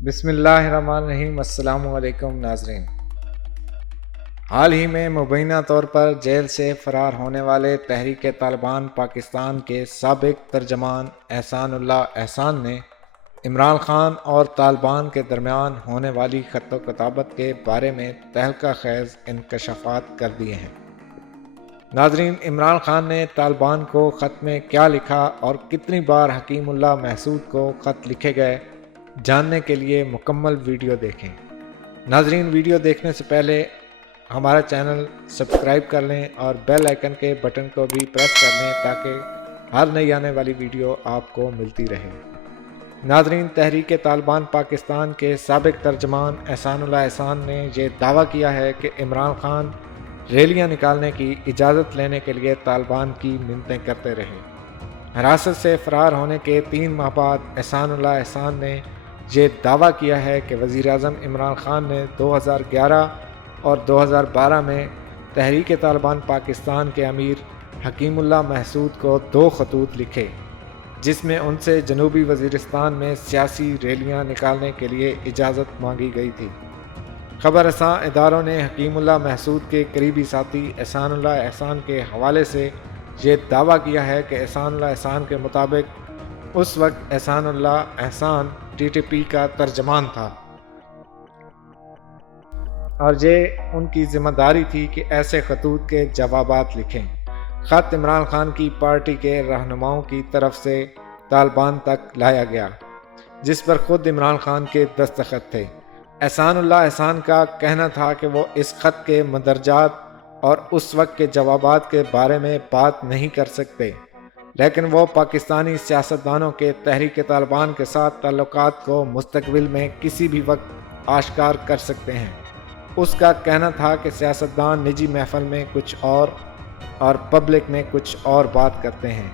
بسم اللہ الرحمن الرحیم۔ السلام علیکم ناظرین۔ حال ہی میں مبینہ طور پر جیل سے فرار ہونے والے تحریک طالبان پاکستان کے سابق ترجمان احسان اللہ احسان نے عمران خان اور طالبان کے درمیان ہونے والی خط و کتابت کے بارے میں تہلکہ خیز انکشافات کر دیے ہیں۔ ناظرین، عمران خان نے طالبان کو خط میں کیا لکھا اور کتنی بار حکیم اللہ محسود کو خط لکھے گئے، جاننے کے لیے مکمل ویڈیو دیکھیں۔ ناظرین، ویڈیو دیکھنے سے پہلے ہمارا چینل سبسکرائب کر لیں اور بیل آئیکن کے بٹن کو بھی پریس کر لیں تاکہ ہر نئی آنے والی ویڈیو آپ کو ملتی رہے۔ ناظرین، تحریک طالبان پاکستان کے سابق ترجمان احسان اللہ احسان نے یہ دعویٰ کیا ہے کہ عمران خان ریلیاں نکالنے کی اجازت لینے کے لیے طالبان کی منتیں کرتے رہے۔ حراست سے فرار ہونے کے 3 ماہ بعد احسان اللہ احسان نے یہ دعویٰ کیا ہے کہ وزیر اعظم عمران خان نے 2011 اور 2012 میں تحریک طالبان پاکستان کے امیر حکیم اللہ محسود کو 2 خطوط لکھے، جس میں ان سے جنوبی وزیرستان میں سیاسی ریلیاں نکالنے کے لیے اجازت مانگی گئی تھی۔ خبر رساں اداروں نے حکیم اللہ محسود کے قریبی ساتھی احسان اللہ احسان کے حوالے سے یہ دعویٰ کیا ہے کہ احسان اللہ احسان کے مطابق اس وقت احسان اللہ احسان ٹی ٹی پی کا ترجمان تھا اور یہ ان کی ذمہ داری تھی کہ ایسے خطوط کے جوابات لکھیں۔ خط عمران خان کی پارٹی کے رہنماؤں کی طرف سے طالبان تک لایا گیا، جس پر خود عمران خان کے دستخط تھے۔ احسان اللہ احسان کا کہنا تھا کہ وہ اس خط کے مندرجات اور اس وقت کے جوابات کے بارے میں بات نہیں کر سکتے، لیکن وہ پاکستانی سیاستدانوں کے تحریک طالبان کے ساتھ تعلقات کو مستقبل میں کسی بھی وقت آشکار کر سکتے ہیں۔ اس کا کہنا تھا کہ سیاستدان نجی محفل میں کچھ اور پبلک میں کچھ اور بات کرتے ہیں۔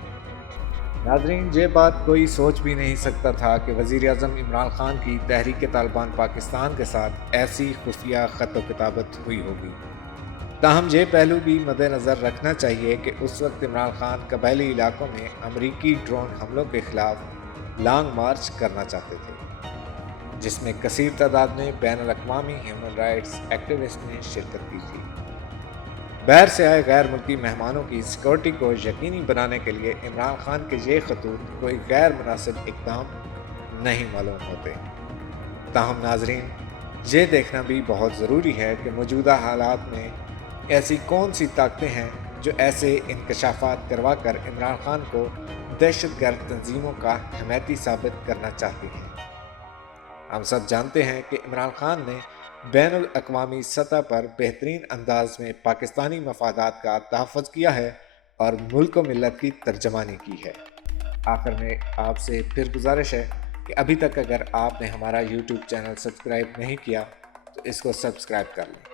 ناظرین، یہ بات کوئی سوچ بھی نہیں سکتا تھا کہ وزیر اعظم عمران خان کی تحریک طالبان پاکستان کے ساتھ ایسی خفیہ خط و کتابت ہوئی ہوگی۔ تاہم یہ پہلو بھی مد نظر رکھنا چاہیے کہ اس وقت عمران خان قبائلی علاقوں میں امریکی ڈرون حملوں کے خلاف لانگ مارچ کرنا چاہتے تھے، جس میں کثیر تعداد میں بین الاقوامی ہیومن رائٹس ایکٹیوسٹ نے شرکت کی تھی۔ باہر سے آئے غیر ملکی مہمانوں کی سیکورٹی کو یقینی بنانے کے لیے عمران خان کے یہ خطوط کوئی غیر مناسب اقدام نہیں معلوم ہوتے۔ تاہم ناظرین، یہ دیکھنا بھی بہت ضروری ہے کہ موجودہ حالات میں ایسی کون سی طاقتیں ہیں جو ایسے انکشافات کروا کر عمران خان کو دہشت گرد تنظیموں کا حمایتی ثابت کرنا چاہتی ہیں۔ ہم سب جانتے ہیں کہ عمران خان نے بین الاقوامی سطح پر بہترین انداز میں پاکستانی مفادات کا تحفظ کیا ہے اور ملک و ملت کی ترجمانی کی ہے۔ آخر میں آپ سے پھر گزارش ہے کہ ابھی تک اگر آپ نے ہمارا یوٹیوب چینل سبسکرائب نہیں کیا تو اس کو سبسکرائب کر لیں۔